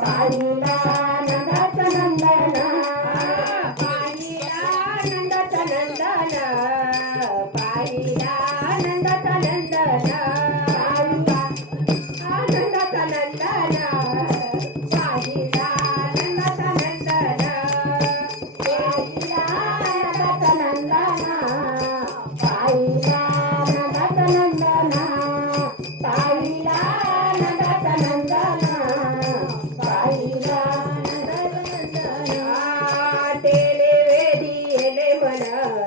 Saída.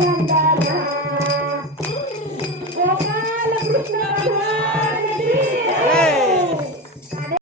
Thank you.